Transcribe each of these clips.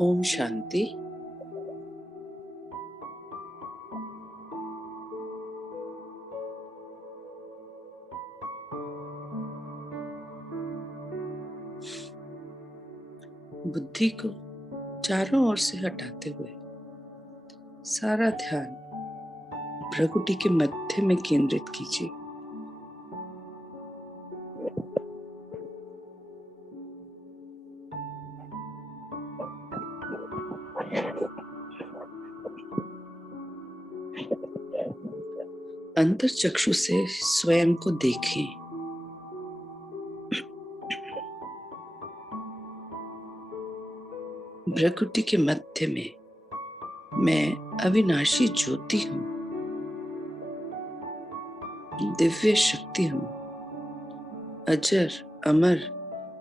ओम शांति। बुद्धि को चारों ओर से हटाते हुए सारा ध्यान भ्रकुटी के मध्य में केंद्रित कीजिए। अंतर चक्षु से स्वयं को देखें। भ्रकुटी के मध्य में मैं अविनाशी ज्योति हूँ, दिव्य शक्ति हूँ, अजर अमर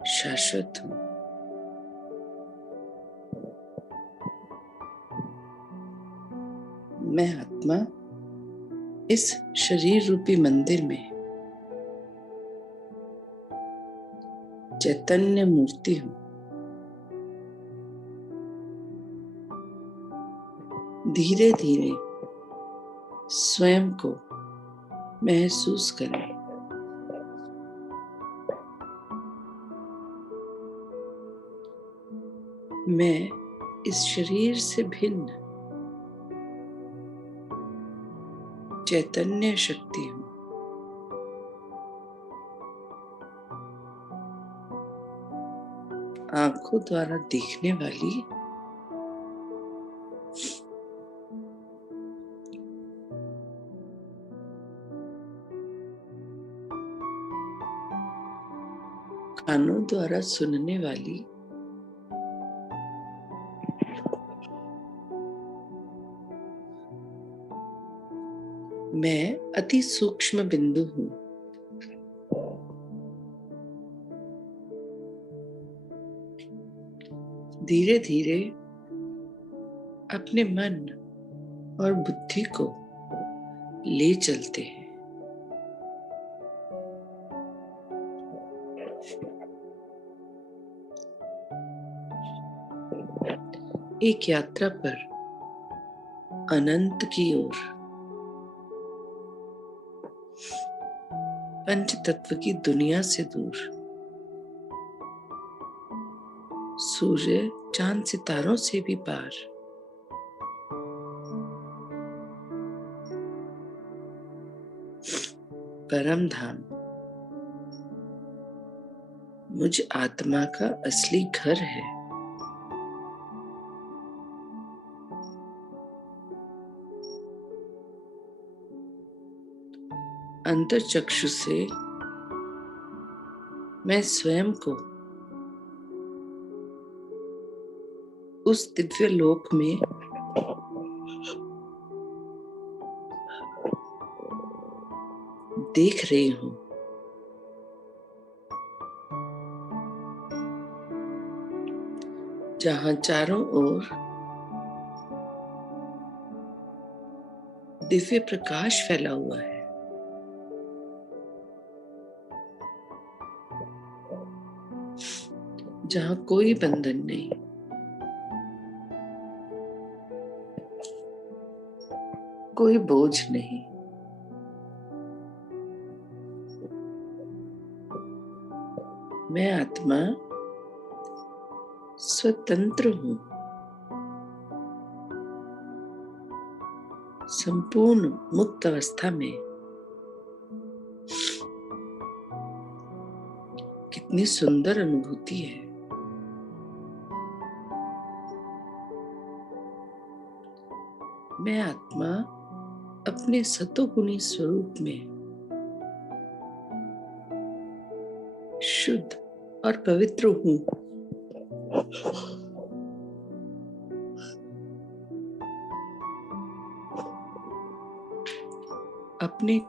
शाश्वत हूँ। मैं आत्मा इस शरीर रूपी मंदिर में चैतन्य मूर्ति हूँ। धीरे धीरे स्वयं को महसूस करें। मैं इस शरीर से भिन्न चैतन्य शक्ति हूँ। आंखों द्वारा दिखने वाली कानों द्वारा सुनने वाली मैं अति सूक्ष्म बिंदु हूँ। धीरे धीरे अपने मन और बुद्धि को ले चलते हैं। एक यात्रा पर अनंत की ओर, पंच तत्व की दुनिया से दूर, सूर्य चांद सितारों से भी पार, परम धाम मुझ आत्मा का असली घर है। अंतर चक्षु से मैं स्वयं को उस दिव्य लोक में देख रही हूँ, जहाँ चारों ओर दिव्य प्रकाश फैला हुआ है। जहाँ कोई बंधन नहीं, कोई बोझ नहीं। मैं आत्मा स्वतंत्र हूँ, संपूर्ण मुक्त अवस्था में। कितनी सुंदर अनुभूति है। मैं आत्मा अपने सतोगुणी स्वरूप में शुद्ध और पवित्र हूँ। अपने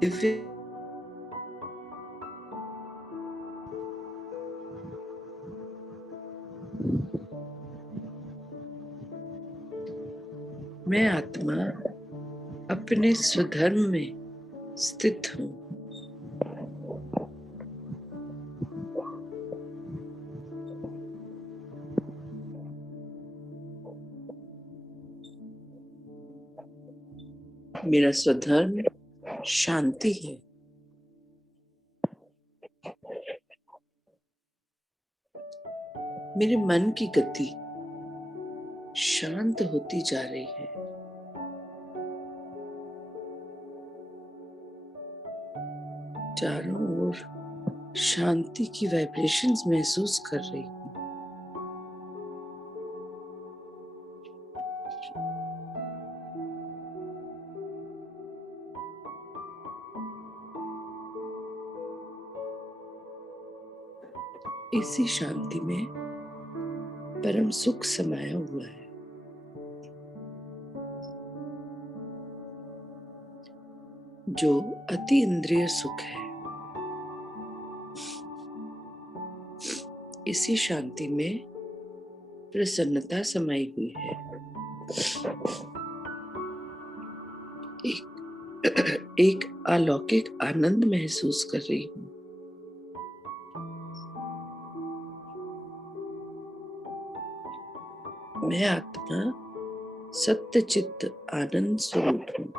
दिव्य मैं आत्मा अपने स्वधर्म में स्थित हूँ। मेरा स्वधर्म शांति है। मेरे मन की गति शांत होती जा रही है। चारों ओर शांति की वाइब्रेशंस महसूस कर रही हूँ। इसी शांति में परम सुख समाया हुआ है। जो अति इंद्रिय सुख है। इसी शांति में प्रसन्नता समाई हुई है। एक अलौकिक आनंद महसूस कर रही हूँ। मैं आत्मा सत्य चित्त आनंद स्वरूप हूँ।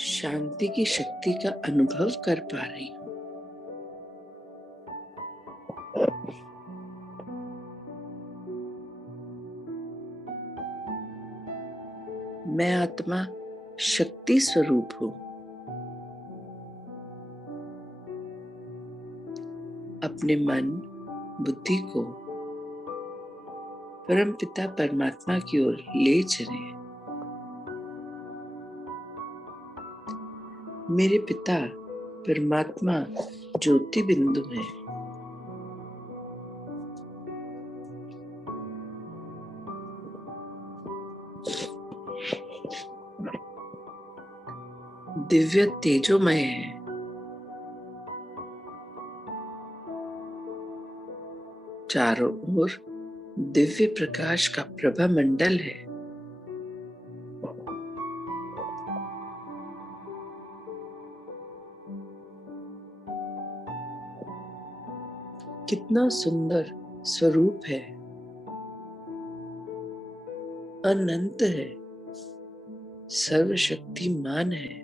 शांति की शक्ति का अनुभव कर पा रही हूँ। मैं आत्मा शक्ति स्वरूप हूँ। अपने मन बुद्धि को परमपिता परमात्मा की ओर ले चले। मेरे पिता परमात्मा ज्योति बिंदु है। दिव्य तेजोमय है। चारों ओर दिव्य प्रकाश का प्रभा मंडल है। कितना सुंदर स्वरूप है। अनंत है। सर्वशक्तिमान है।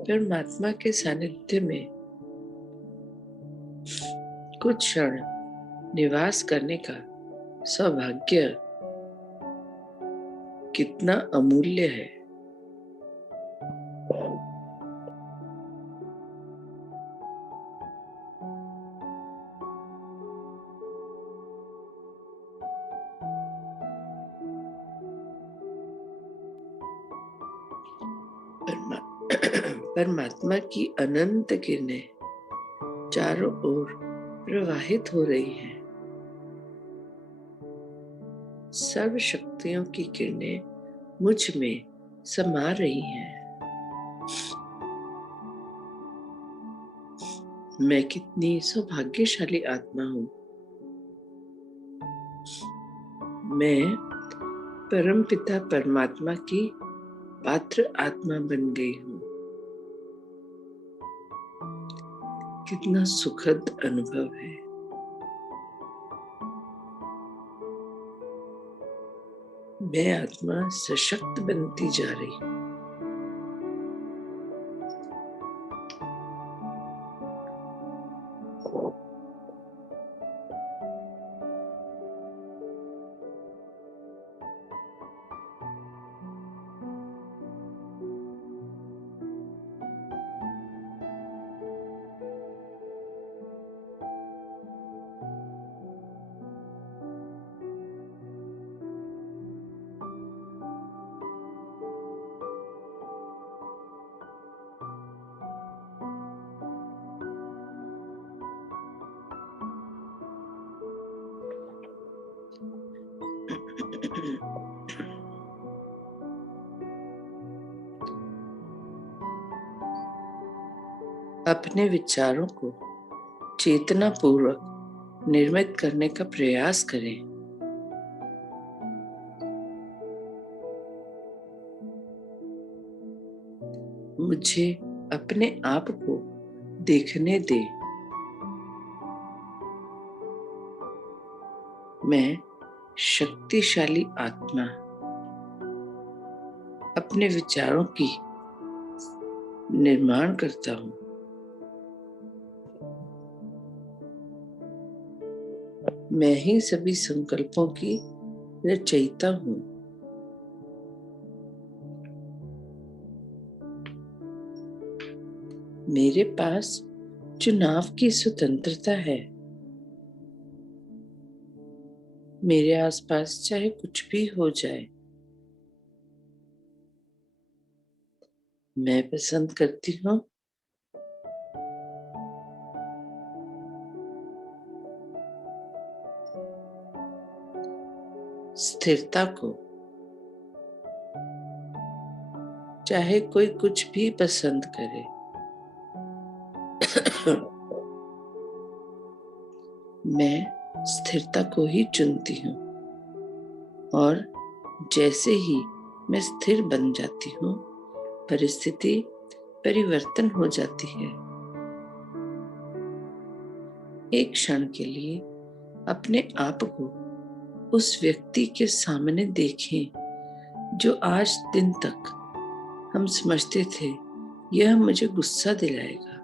परमात्मा के सानिध्य में कुछ क्षण निवास करने का सौभाग्य कितना अमूल्य है। परमात्मा की अनंत किरणें चारों ओर प्रवाहित हो रही हैं। सर्व शक्तियों की किरणें मुझ में समा रही हैं। मैं कितनी सौभाग्यशाली आत्मा हूँ। मैं परमपिता परमात्मा की पात्र आत्मा बन गई हूँ। कितना सुखद अनुभव है। मैं आत्मा सशक्त बनती जा रही हूँ। अपने विचारों को चेतना पूर्वक निर्मित करने का प्रयास करें। मुझे अपने आप को देखने दे। मैं शक्तिशाली आत्मा अपने विचारों की निर्माण करता हूँ। मैं ही सभी संकल्पों की रचयिता हूँ। मेरे पास चुनाव की स्वतंत्रता है। मेरे आसपास चाहे कुछ भी हो जाए, मैं पसंद करती हूँ स्थिरता को। चाहे कोई कुछ भी पसंद करे, मैं स्थिरता को ही चुनती हूँ। और जैसे ही मैं स्थिर बन जाती हूँ, परिस्थिति परिवर्तन हो जाती है। एक क्षण के लिए अपने आप को उस व्यक्ति के सामने देखें जो आज दिन तक हम समझते थे यह मुझे गुस्सा दिलाएगा,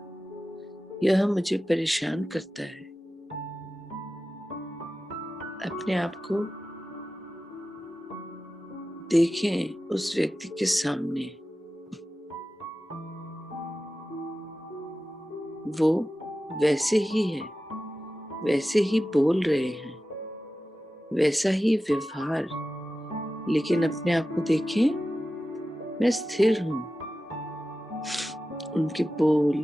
यह मुझे परेशान करता है। अपने आप को देखें उस व्यक्ति के सामने। वो वैसे ही है, वैसे ही बोल रहे हैं, वैसा ही व्यवहार, लेकिन अपने आप को देखें, मैं स्थिर हूँ। उनके बोल,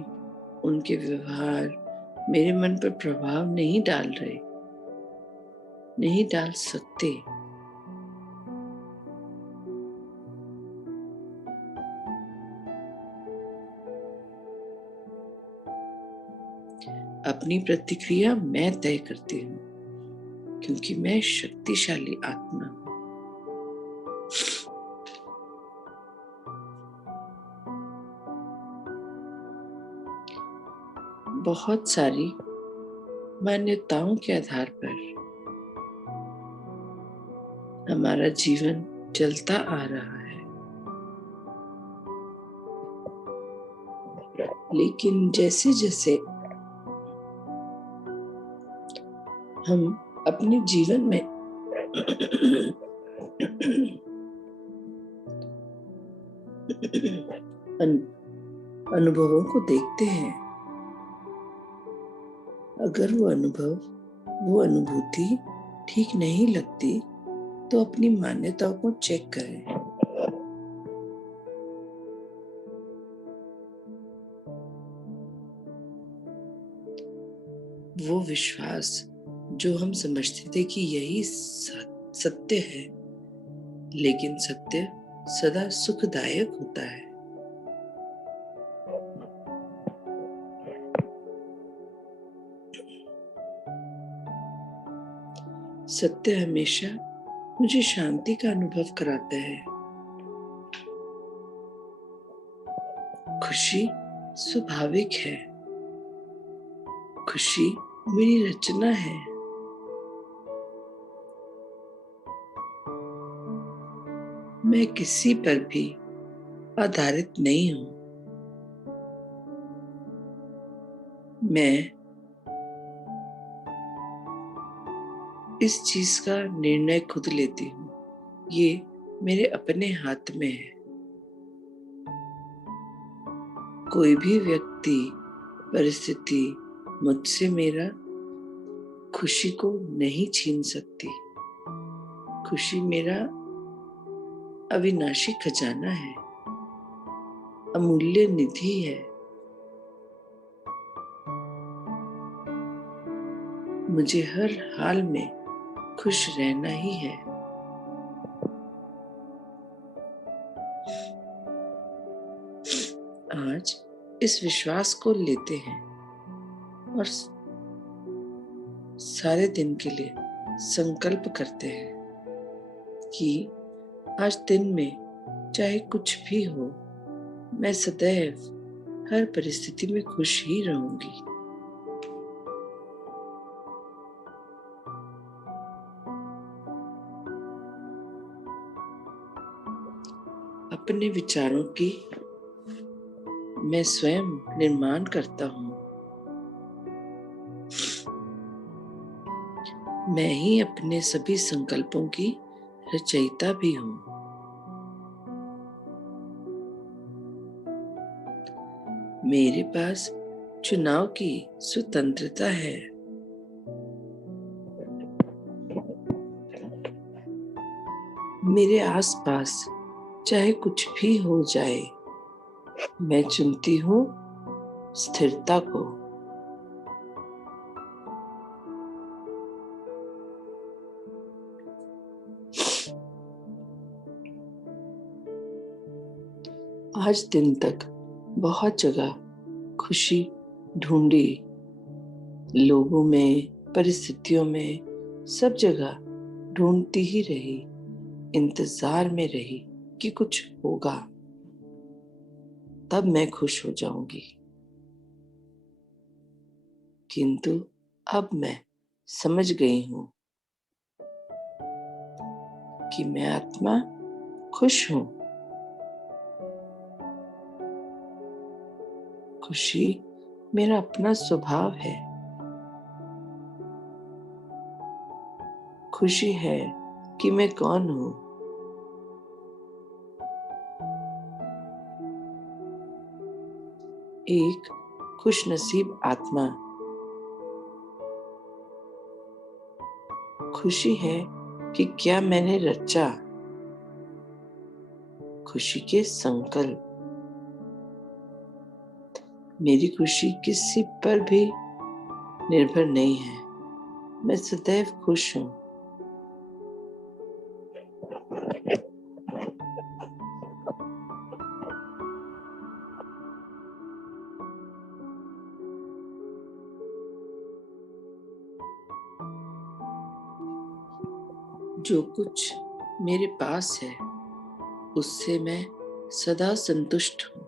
उनके व्यवहार मेरे मन पर प्रभाव नहीं डाल रहे, नहीं डाल सकते। अपनी प्रतिक्रिया मैं तय करती हूँ, क्योंकि मैं शक्तिशाली आत्मा हूँ। बहुत सारी मान्यताओं के आधार पर हमारा जीवन चलता आ रहा है, लेकिन जैसे जैसे हम अपने जीवन में अनुभवों को देखते हैं, अगर वो अनुभूति ठीक नहीं लगती तो अपनी मान्यताओं को चेक करें। वो विश्वास जो हम समझते थे कि यही सत्य है, लेकिन सत्य सदा सुखदायक होता है। सत्य हमेशा मुझे शांति का अनुभव कराता है। खुशी स्वाभाविक है। खुशी मेरी रचना है। मैं किसी पर भी आधारित नहीं हूं। मैं इस चीज का निर्णय खुद लेती हूँ। ये मेरे अपने हाथ में है। कोई भी व्यक्ति, परिस्थिति मुझसे मेरा खुशी को नहीं छीन सकती। खुशी मेरा अविनाशी खजाना है, अमूल्य निधि है। मुझे हर हाल में खुश रहना ही है। आज इस विश्वास को लेते हैं और सारे दिन के लिए संकल्प करते हैं कि आज दिन में चाहे कुछ भी हो, मैं सदैव हर परिस्थिति में खुश ही रहूंगी। अपने विचारों की मैं स्वयं निर्माण करता हूँ। मैं ही अपने सभी संकल्पों की रचयिता भी हूँ। मेरे पास चुनाव की स्वतंत्रता है। मेरे आसपास चाहे कुछ भी हो जाए, मैं चुनती हूँ स्थिरता को। आज दिन तक बहुत जगह खुशी ढूंढी, लोगों में, परिस्थितियों में, सब जगह ढूंढती ही रही, इंतजार में रही कि कुछ होगा, तब मैं खुश हो जाऊंगी। किंतु अब मैं समझ गई हूं कि मैं आत्मा खुश हूं। खुशी मेरा अपना स्वभाव है। खुशी है कि मैं कौन हूं। एक खुशनसीब आत्मा। खुशी है कि क्या मैंने रचा। खुशी के संकल्प। मेरी खुशी किसी पर भी निर्भर नहीं है। मैं सदैव खुश हूं। जो कुछ मेरे पास है उससे मैं सदा संतुष्ट हूं,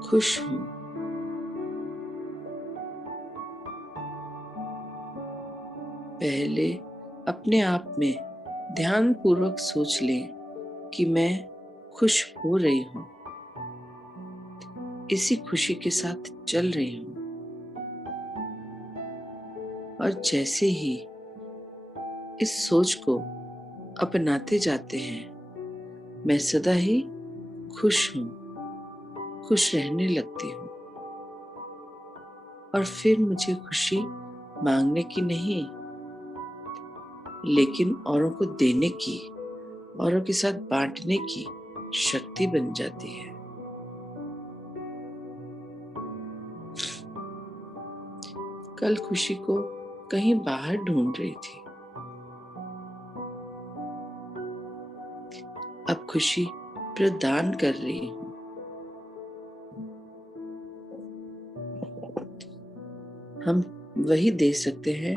खुश हूं। पहले अपने आप में ध्यान पूर्वक सोच लें कि मैं खुश हो रही हूं, इसी खुशी के साथ चल रही हूं। और जैसे ही इस सोच को अपनाते जाते हैं, मैं सदा ही खुश हूं, खुश रहने लगती हूं। और फिर मुझे खुशी मांगने की नहीं, लेकिन औरों को देने की, औरों के साथ बांटने की शक्ति बन जाती है। कल खुशी को कहीं बाहर ढूंढ रही थी, अब खुशी प्रदान कर रही हूं। हम वही दे सकते हैं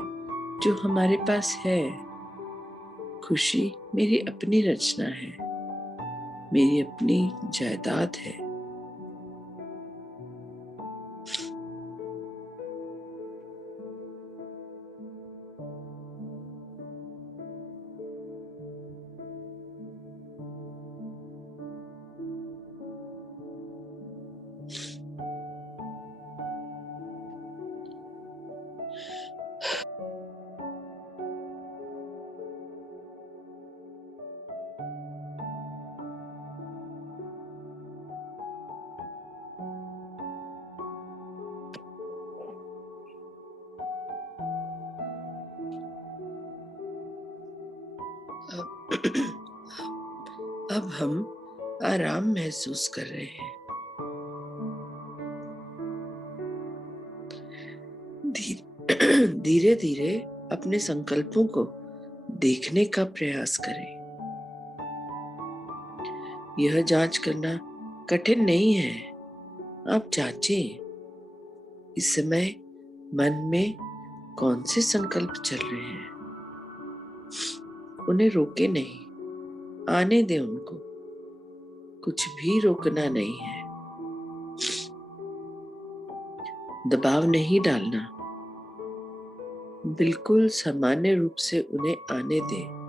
जो हमारे पास है। खुशी मेरी अपनी रचना है, मेरी अपनी जायदाद है। अब हम आराम महसूस कर रहे हैं। धीरे धीरे अपने संकल्पों को देखने का प्रयास करें। यह जांच करना कठिन नहीं है। आप जांचें, इस समय मन में कौन से संकल्प चल रहे हैं। उन्हें रोके नहीं, आने दें उनको। कुछ भी रोकना नहीं है। दबाव नहीं डालना, बिल्कुल सामान्य रूप से उन्हें आने दें।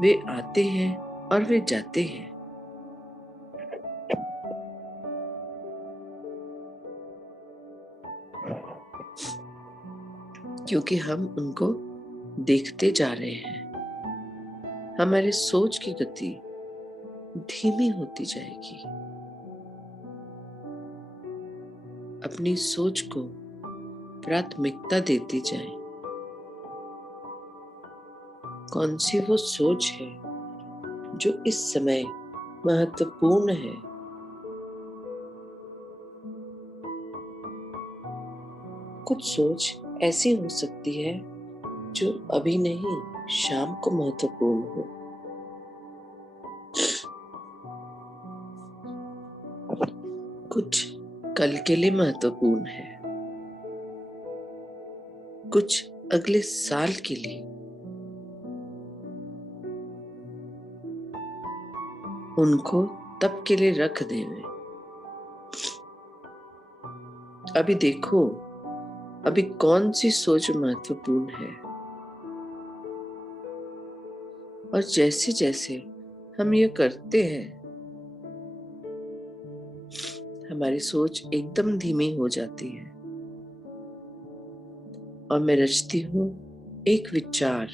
वे आते हैं और वे जाते हैं। क्योंकि हम उनको देखते जा रहे हैं, हमारी सोच की गति धीमी होती जाएगी। अपनी सोच को प्राथमिकता देती जाए। कौन सी वो सोच है जो इस समय महत्वपूर्ण है? कुछ सोच ऐसी हो सकती है जो अभी नहीं, शाम को महत्वपूर्ण हो। कुछ कल के लिए महत्वपूर्ण है, कुछ अगले साल के लिए। उनको तब के लिए रख देवे। अभी देखो, अभी कौन सी सोच महत्वपूर्ण है। और जैसे जैसे हम ये करते हैं, हमारी सोच एकदम धीमी हो जाती है और मैं रचती हूँ एक विचार,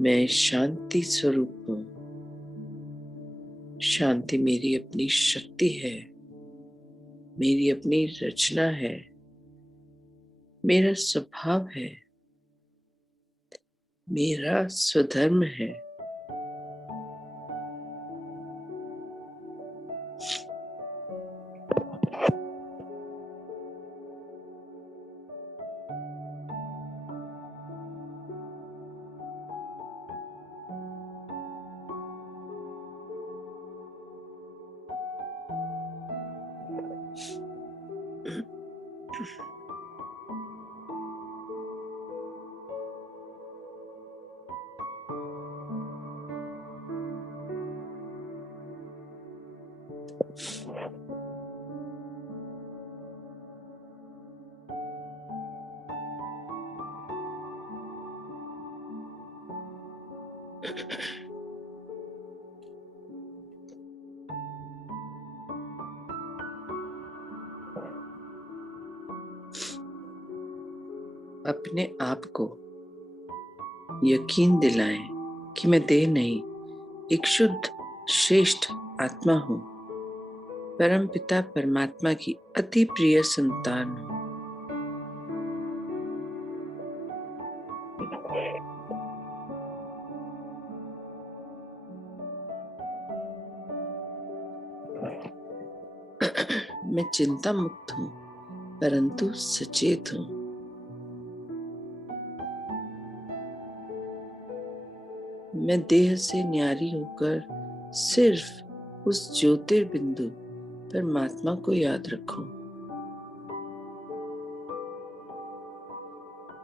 मैं शांति स्वरूप हूँ। शांति मेरी अपनी शक्ति है, मेरी अपनी रचना है, मेरा स्वभाव है, मेरा स्वधर्म है। अपने आप को यकीन दिलाएं कि मैं देह नहीं, एक शुद्ध श्रेष्ठ आत्मा हूँ, परम पिता परमात्मा की अति प्रिय संतान हूँ। मैं चिंता मुक्त हूँ, परंतु सचेत हूँ। मैं देह से न्यारी होकर सिर्फ उस ज्योतिर्बिंदु परमात्मा को याद रखूं।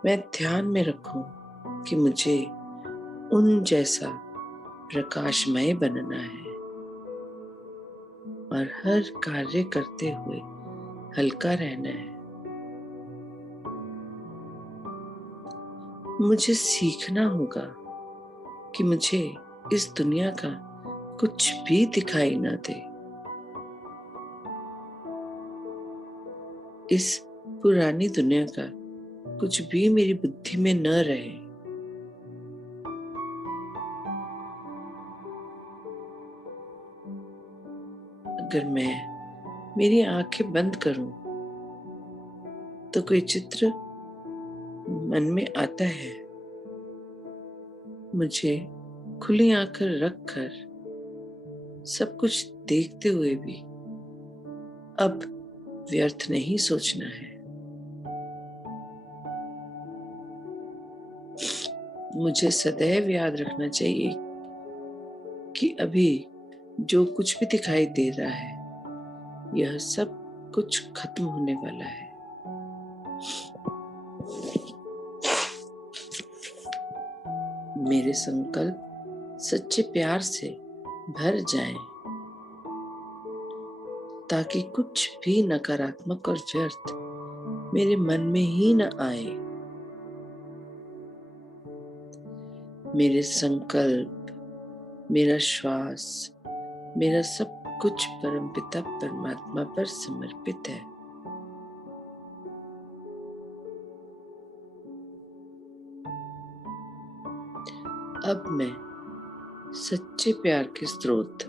मैं ध्यान में रखूं कि मुझे उन जैसा प्रकाशमय बनना है और हर कार्य करते हुए हल्का रहना है। मुझे सीखना होगा कि मुझे इस दुनिया का कुछ भी दिखाई ना दे। इस पुरानी दुनिया का कुछ भी मेरी बुद्धि में न रहे। अगर मैं मेरी आंखें बंद करूं तो कोई चित्र मन में आता है। मुझे खुली आंखें रखकर सब कुछ देखते हुए भी अब व्यर्थ नहीं सोचना है। मुझे सदैव याद रखना चाहिए कि अभी जो कुछ भी दिखाई दे रहा है, यह सब कुछ खत्म होने वाला है। मेरे संकल्प सच्चे प्यार से भर जाएं। ताकि कुछ भी नकारात्मक और व्यर्थ मेरे मन में ही न आए। मेरे संकल्प, मेरा श्वास, मेरा सब कुछ परमपिता परमात्मा पर समर्पित है। अब मैं सच्चे प्यार के स्रोत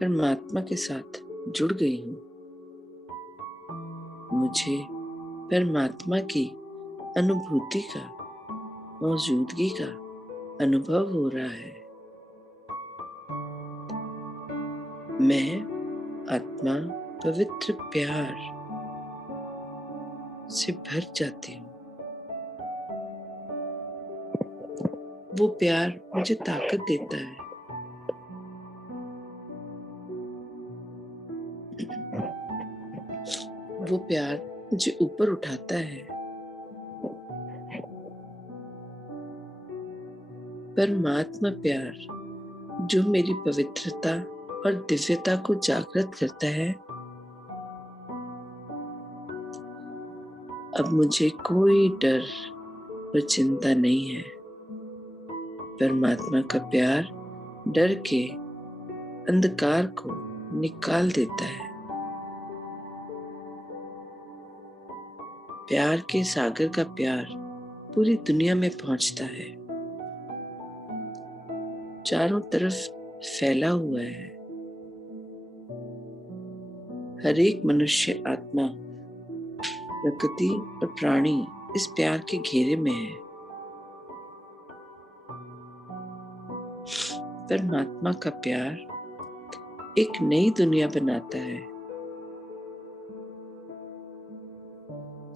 परमात्मा के साथ जुड़ गई हूँ। मुझे परमात्मा की अनुभूति का, मौजूदगी का अनुभव हो रहा है। मैं आत्मा पवित्र प्यार से भर जाती हूँ। वो प्यार मुझे ताकत देता है। वो प्यार मुझे ऊपर उठाता है। परमात्मा प्यार जो मेरी पवित्रता और दिव्यता को जागृत करता है, अब मुझे कोई डर और चिंता नहीं है। परमात्मा का प्यार डर के अंधकार को निकाल देता है। प्यार के सागर का प्यार पूरी दुनिया में पहुंचता है, चारों तरफ फैला हुआ है। हर एक मनुष्य, आत्मा, प्रकृति और प्राणी इस प्यार के घेरे में है। परमात्मा का प्यार एक नई दुनिया बनाता है।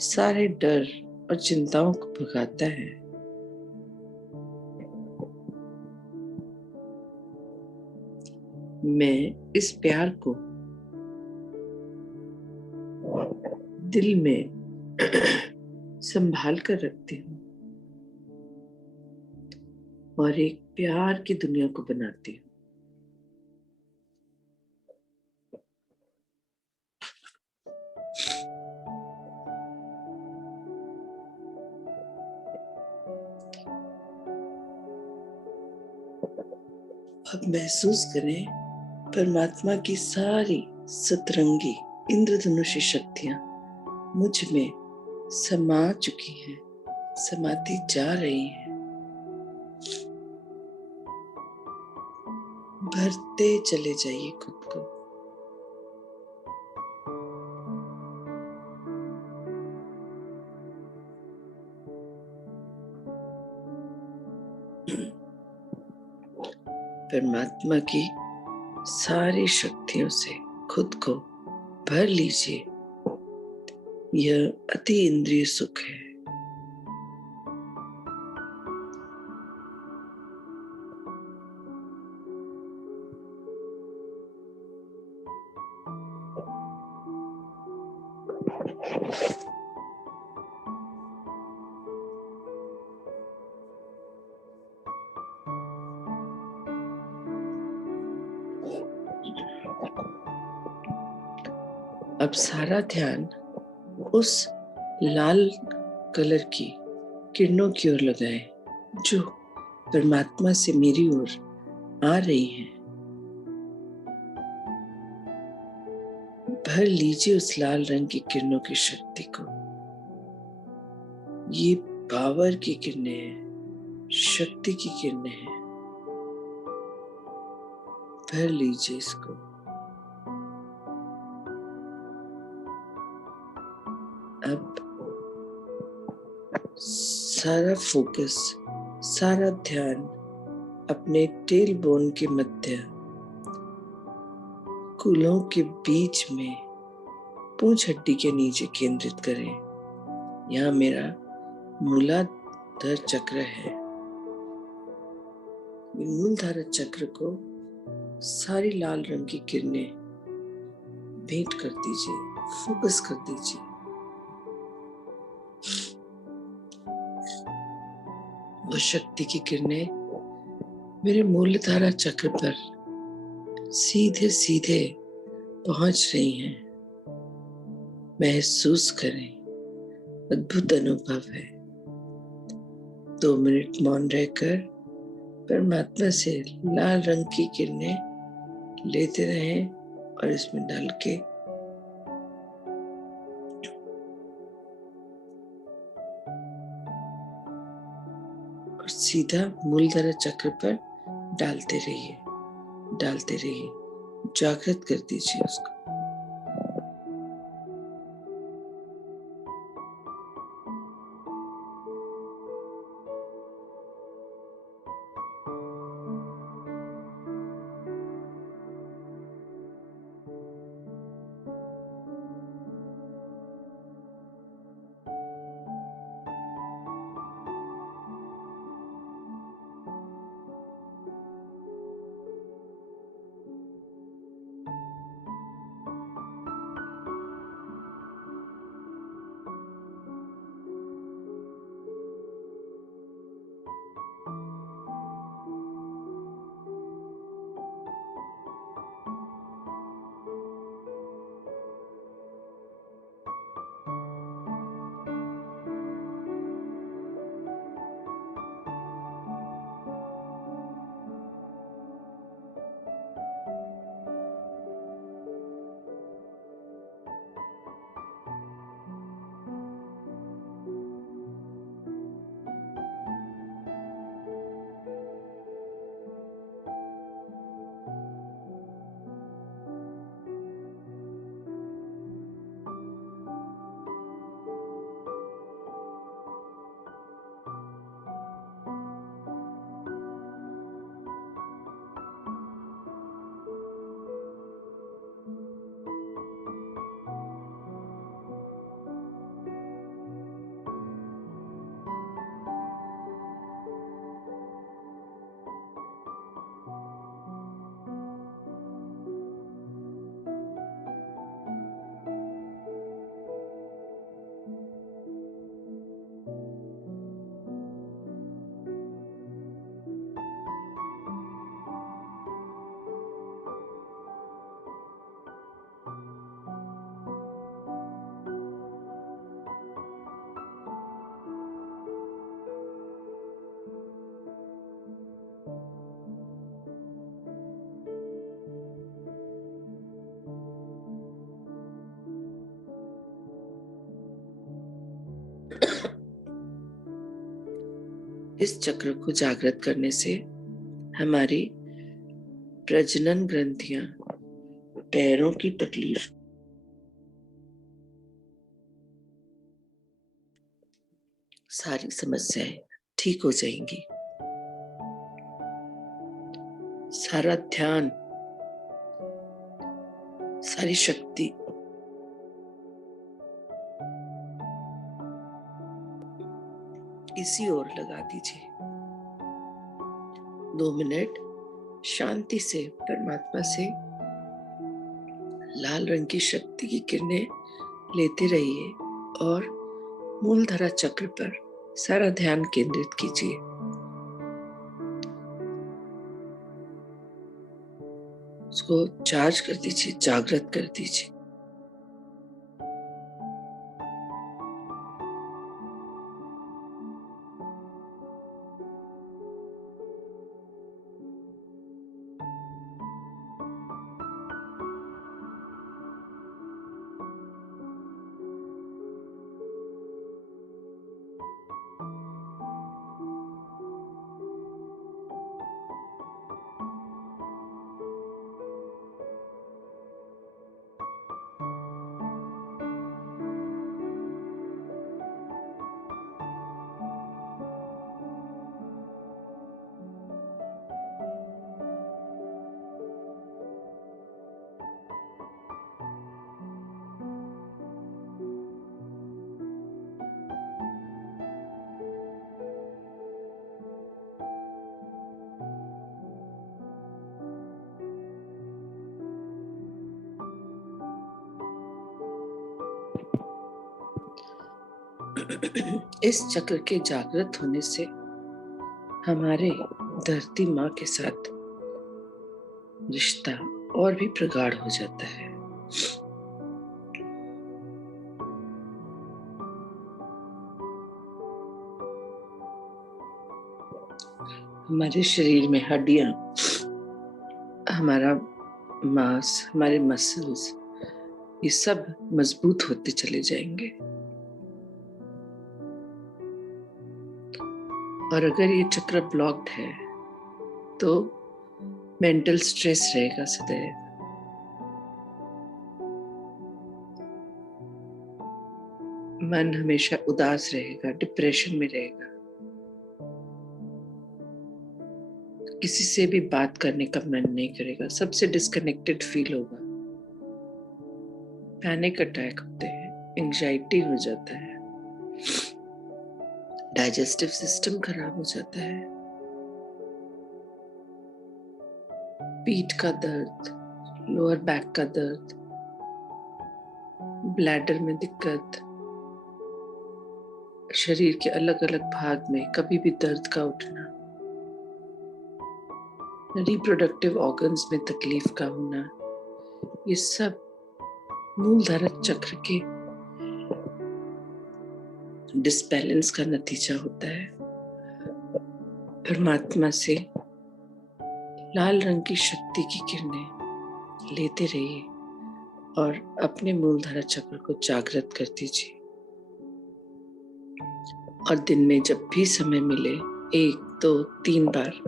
सारे डर और चिंताओं को भगाता है। मैं इस प्यार को दिल में संभाल कर रखती हूँ और एक प्यार की दुनिया को बनाती हूँ। अब महसूस करें परमात्मा की सारी सतरंगी इंद्रधनुषी शक्तियां मुझ में समा चुकी हैं, समाती जा रही हैं। भरते चले जाइए खुद को। परमात्मा की सारी शक्तियों से खुद को भर लीजिए। यह अति इंद्रिय सुख है। अब सारा ध्यान उस लाल कलर की किरणों की ओर लगाएं जो परमात्मा से मेरी ओर आ रही हैं। भर लीजिए उस लाल रंग की किरणों की शक्ति को। ये पावर की किरणें हैं, शक्ति की किरणें हैं। भर लीजिए इसको। अब सारा फोकस, सारा ध्यान अपने टेल बोन के मध्य कूलों के बीच में पूंछ हड्डी के नीचे केंद्रित करें। यहाँ मेरा मूलाधार चक्र है। मूलाधार चक्र को सारी लाल रंग की किरणें भेंट कर दीजिए, फोकस कर दीजिए। वो शक्ति की किरणें मेरे मूलाधार चक्र पर सीधे सीधे पहुंच रही हैं। महसूस करें, अद्भुत अनुभव है। 2 मिनट मौन रहकर परमात्मा से लाल रंग की किरणें लेते रहें और इसमें डाल के और सीधा मूलधरा चक्र पर डालते रहिए, जागृत कर दीजिए उसको। इस चक्र को जागृत करने से हमारी प्रजनन ग्रंथियां, पैरों की तकलीफ, सारी समस्याएं ठीक हो जाएंगी। सारा ध्यान, सारी शक्ति इसी ओर लगा दीजिए। 2 मिनट शांति से परमात्मा से लाल रंग की शक्ति की किरणें लेते रहिए और मूलधरा चक्र पर सारा ध्यान केंद्रित कीजिए। उसको चार्ज कर दीजिए, जागृत कर दीजिए। इस चक्र के जागृत होने से हमारे धरती माँ के साथ रिश्ता और भी प्रगाढ़ हो जाता है। हमारे शरीर में हड्डियां, हमारा मांस, हमारे मसल्स, ये सब मजबूत होते चले जाएंगे। और अगर ये चक्र ब्लॉक्ड है तो मेंटल स्ट्रेस रहेगा सदैव। मन हमेशा उदास रहेगा, डिप्रेशन में रहेगा, किसी से भी बात करने का मन नहीं करेगा, सबसे डिस्कनेक्टेड फील होगा, पैनिक अटैक होते हैं, एंजाइटी हो जाता है, डाइजेस्टिव सिस्टम खराब हो जाता है, पीठ का दर्द, लोअर बैक का दर्द, ब्लैडर में दिक्कत, शरीर के अलग अलग भाग में कभी भी दर्द का उठना, रिप्रोडक्टिव ऑर्गन्स में तकलीफ का होना, ये सब मूलधारा चक्र के डिसबैलेंस का नतीजा होता है। परमात्मा से लाल रंग की शक्ति की किरणें लेते रहिए और अपने मूलधारा चक्र को जागृत कर दीजिए। और दिन में जब भी समय मिले 1, 2, 3 बार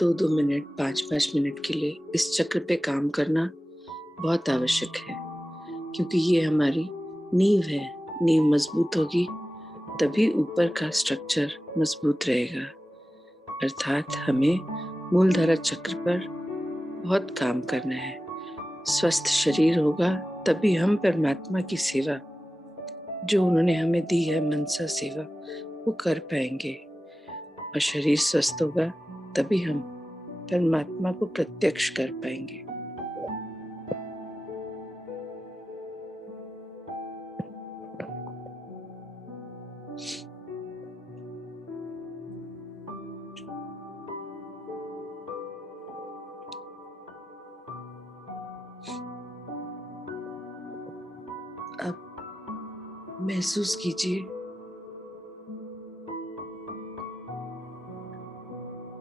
2-2 मिनट, 5-5 मिनट के लिए इस चक्र पे काम करना बहुत आवश्यक है, क्योंकि ये हमारी नींव है। नींव मजबूत होगी तभी ऊपर का स्ट्रक्चर मजबूत रहेगा। अर्थात हमें मूलधारा चक्र पर बहुत काम करना है। स्वस्थ शरीर होगा तभी हम परमात्मा की सेवा जो उन्होंने हमें दी है, मनसा सेवा, वो कर पाएंगे। और शरीर स्वस्थ होगा तभी हम परमात्मा को प्रत्यक्ष कर पाएंगे। अब महसूस कीजिए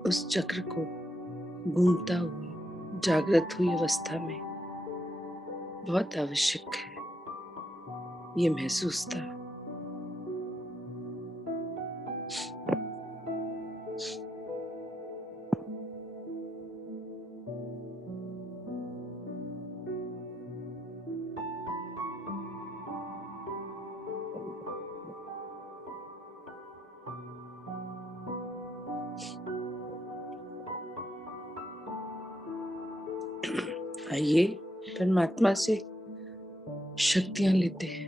उस चक्र को घूमता हुआ जागृत हुई अवस्था में। बहुत आवश्यक है ये महसूस था। आइए परमात्मा से शक्तियां लेते हैं।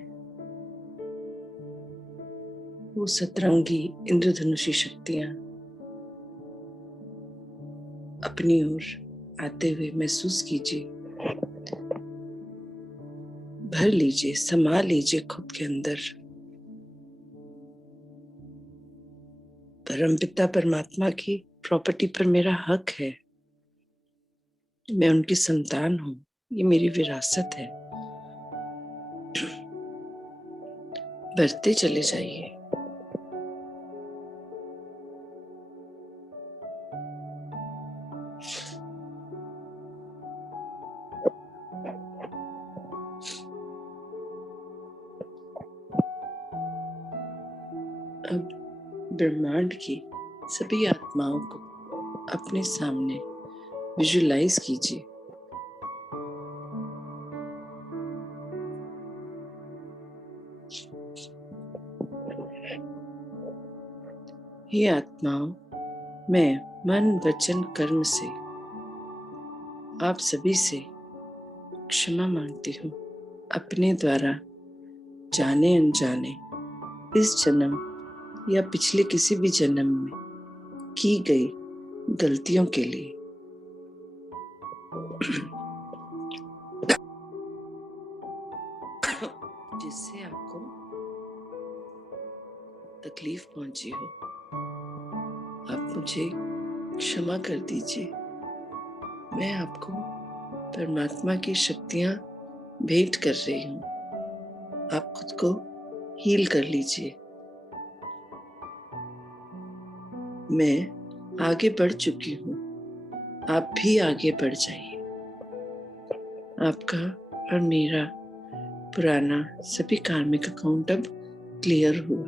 वो सतरंगी इंद्रधनुषी शक्तियां अपनी ओर आते हुए महसूस कीजिए। भर लीजिए, समा लीजिए खुद के अंदर। परमपिता परमात्मा की प्रॉपर्टी पर मेरा हक है। मैं उनकी संतान हूं, ये मेरी विरासत है। बढ़ते चले जाइए। अब ब्रह्मांड की सभी आत्माओं को अपने सामने विजुलाइज कीजिए। ये आत्माओं, मैं मन वचन कर्म से आप सभी से क्षमा मांगती हूँ। अपने द्वारा जाने अनजाने इस जन्म या पिछले किसी भी जन्म में की गई गलतियों के लिए। जिससे आपको तकलीफ पहुंची हो, आप मुझे क्षमा कर दीजिए। मैं आपको परमात्मा की शक्तियां भेंट कर रही हूँ। आप खुद को हील कर लीजिए। मैं आगे बढ़ चुकी हूँ, आप भी आगे बढ़ जाइए। आपका और मेरा पुराना सभी कार्मिक अकाउंट अब क्लियर हुआ।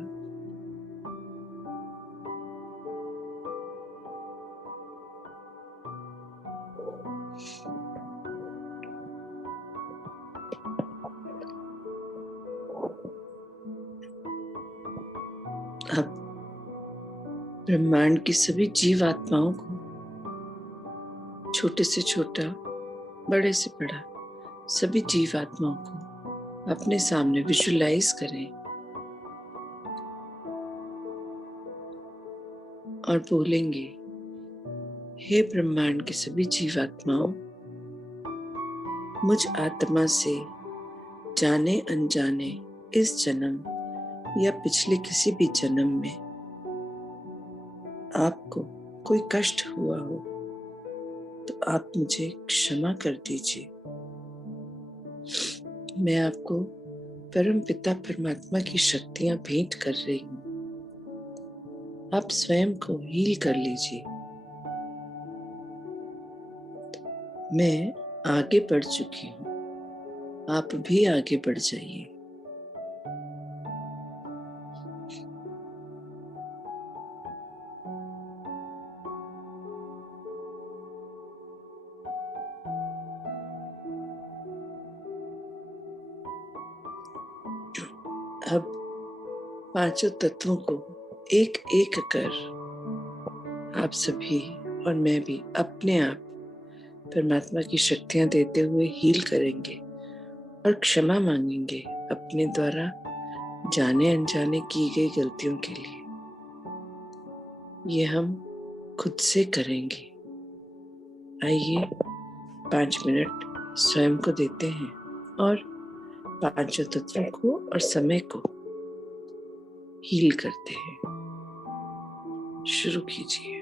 अब ब्रह्मांड की सभी जीव आत्माओं को, छोटे से छोटा, बड़े से बड़ा, सभी जीव आत्माओं को अपने सामने विजुलाइज करें और बोलेंगे, हे ब्रह्मांड के सभी जीवात्माओं, मुझ आत्मा से जाने अनजाने इस जन्म या पिछले किसी भी जन्म में आपको कोई कष्ट हुआ हो तो आप मुझे क्षमा कर दीजिए। मैं आपको परम पिता परमात्मा की शक्तियां भेंट कर रही हूँ। आप स्वयं को हील कर लीजिए। मैं आगे बढ़ चुकी हूँ, आप भी आगे बढ़ जाइए। अब पांचों तत्वों को एक एक कर आप सभी और मैं भी अपने आप परमात्मा की शक्तियां देते हुए हील करेंगे और क्षमा मांगेंगे अपने द्वारा जाने अनजाने की गई गलतियों के लिए। ये हम खुद से करेंगे। आइए 5 मिनट स्वयं को देते हैं और पांचों तत्वों को और समय को हील करते हैं। शुरू कीजिए।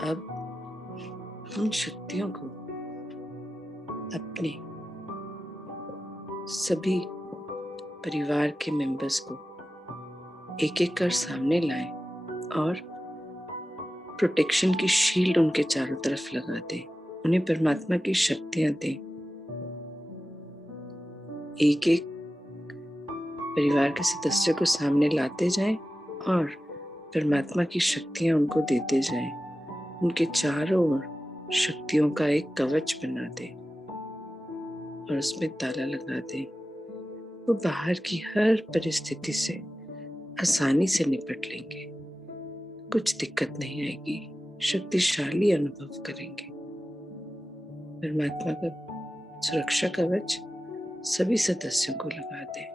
अब उन शक्तियों को अपने सभी परिवार के मेंबर्स को एक एक कर सामने लाएं और प्रोटेक्शन की शील्ड उनके चारों तरफ लगा दें। उन्हें परमात्मा की शक्तियां दें। एक एक परिवार के सदस्य को सामने लाते जाएं और परमात्मा की शक्तियां उनको देते जाएं। उनके चारों ओर शक्तियों का एक कवच बना दें और उसमें ताला लगा दें। वो बाहर की हर परिस्थिति से आसानी से निपट लेंगे। कुछ दिक्कत नहीं आएगी। शक्तिशाली अनुभव करेंगे। परमात्मा का सुरक्षा कवच सभी सदस्यों को लगा दें।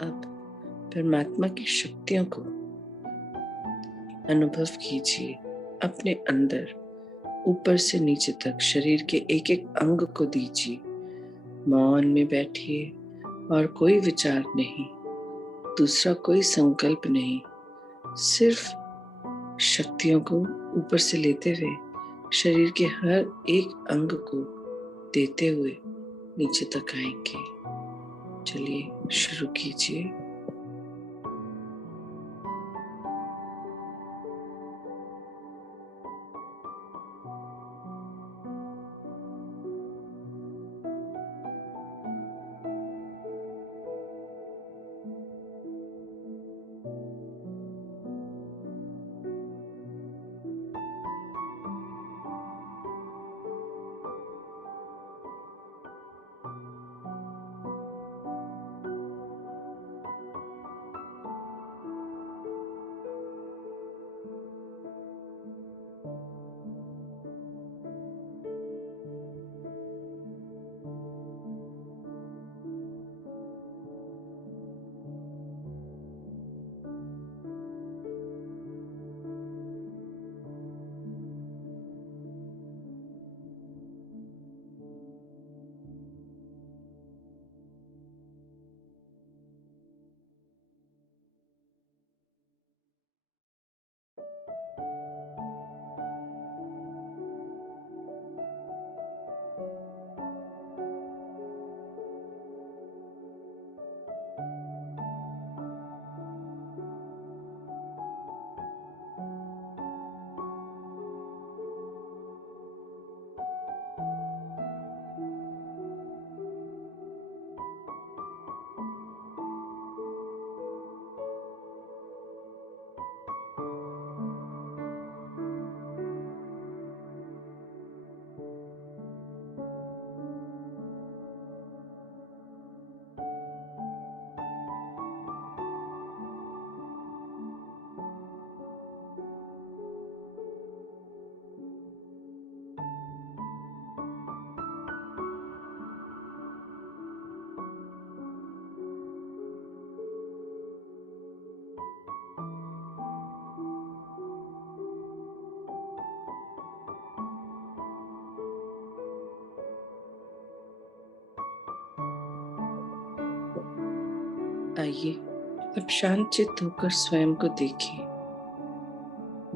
अब परमात्मा की शक्तियों को अनुभव कीजिए अपने अंदर, ऊपर से नीचे तक शरीर के एक एक अंग को दीजिए। मौन में बैठिए और कोई विचार नहीं, दूसरा कोई संकल्प नहीं, सिर्फ शक्तियों को ऊपर से लेते हुए शरीर के हर एक अंग को देते हुए नीचे तक आएंगे। चलिए शुरू कीजिए। आइए अब शांत चित्त होकर स्वयं को देखिए।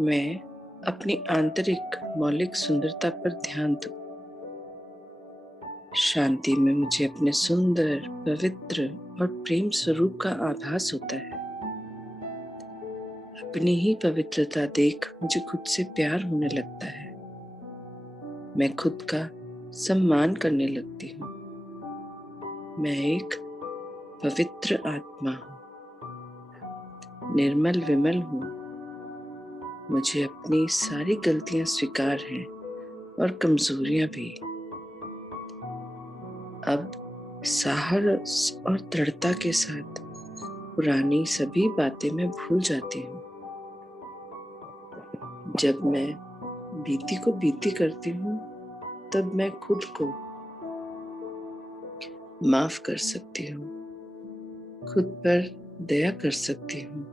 मैं अपनी आंतरिक मौलिक सुंदरता पर ध्यान दूं। शांति में मुझे अपने सुंदर, पवित्र और प्रेम स्वरूप का आभास होता है। अपनी ही पवित्रता देख मुझे खुद से प्यार होने लगता है। मैं खुद का सम्मान करने लगती हूँ। मैं एक पवित्र आत्मा हूँ, निर्मल विमल हूँ। मुझे अपनी सारी गलतियां स्वीकार हैं और कमजोरियां भी। अब साहस और दृढ़ता के साथ पुरानी सभी बातें मैं भूल जाती हूँ। जब मैं बीती को बीती करती हूँ, तब मैं खुद को माफ कर सकती हूँ, खुद पर दया कर सकती हूँ।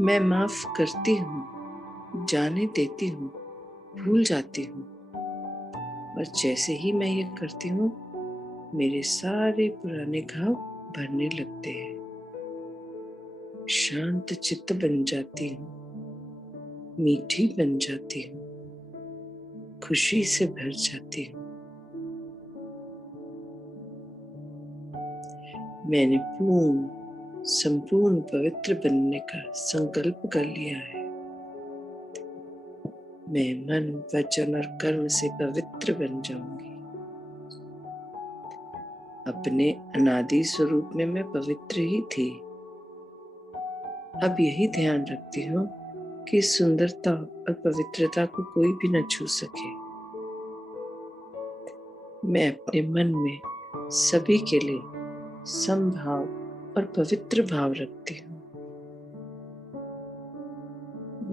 मैं माफ करती हूँ, जाने देती हूँ, भूल जाती हूँ। और जैसे ही मैं ये करती हूँ, मेरे सारे पुराने घाव भरने लगते हैं। शांत चित्त बन जाती हूँ, मीठी बन जाती हूँ, खुशी से भर जाती हूँ। मैंने संपूर्ण पवित्र बनने का संकल्प कर लिया है। मैं मन, वचन और कर्म से पवित्र बन जाऊंगी। अपने अनादि स्वरूप में मैं पवित्र ही थी। अब यही ध्यान रखती हूँ कि सुंदरता और पवित्रता को कोई भी न छू सके। मैं अपने मन में सभी के लिए समभाव और पवित्र भाव रखती हूँ।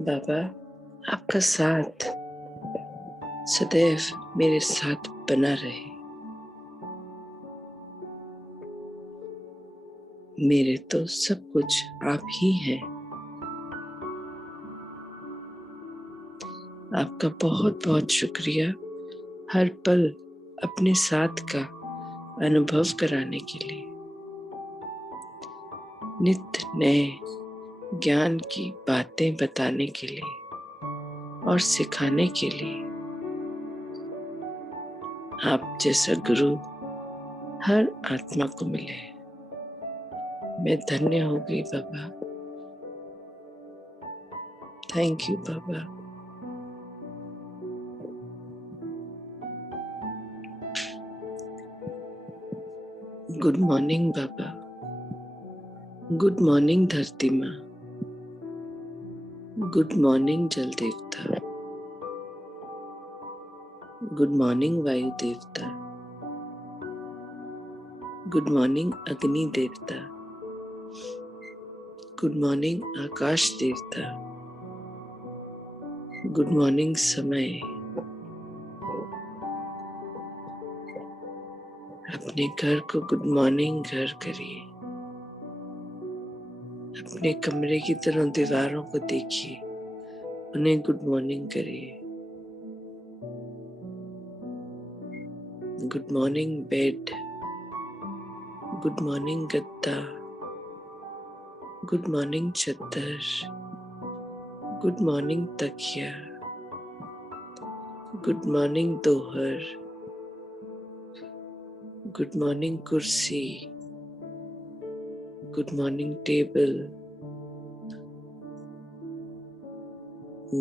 बाबा, आपका साथ सदैव मेरे साथ बना रहे। मेरे तो सब कुछ आप ही हैं। आपका बहुत बहुत शुक्रिया हर पल अपने साथ का अनुभव कराने के लिए, नित्य नए ज्ञान की बातें बताने के लिए और सिखाने के लिए। आप जैसा गुरु हर आत्मा को मिले। मैं धन्य हो गई बाबा। थैंक यू बाबा। गुड मॉर्निंग बाबा। गुड मॉर्निंग धरती माँ। गुड मॉर्निंग जल देवता। गुड मॉर्निंग वायु देवता। गुड मॉर्निंग अग्नि देवता। गुड मॉर्निंग आकाश देवता। गुड मॉर्निंग समय। अपने घर को गुड मॉर्निंग घर करिए। अपने कमरे की तरह दीवारों को देखिए, उन्हें गुड मॉर्निंग करिए। Good morning bed. Good morning गद्दा। गुड मॉर्निंग चद्दर। गुड मॉर्निंग तकिया। गुड मॉर्निंग दोहर। गुड मॉर्निंग कुर्सी। Good morning table.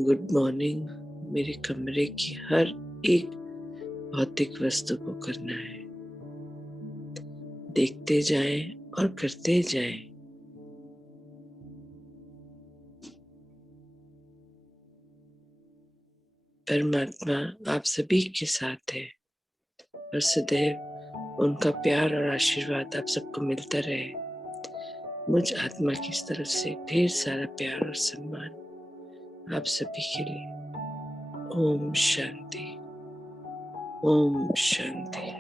Good morning मेरे कमरे की हर एक भौतिक वस्तु को करना है। देखते जाएं और करते जाएं। परमात्मा आप सभी के साथ है और सदैव उनका प्यार और आशीर्वाद आप सबको मिलता रहे। मुझ आत्मा की तरफ से ढेर सारा प्यार और सम्मान आप सभी के लिए। ओम शांति। ओम शांति।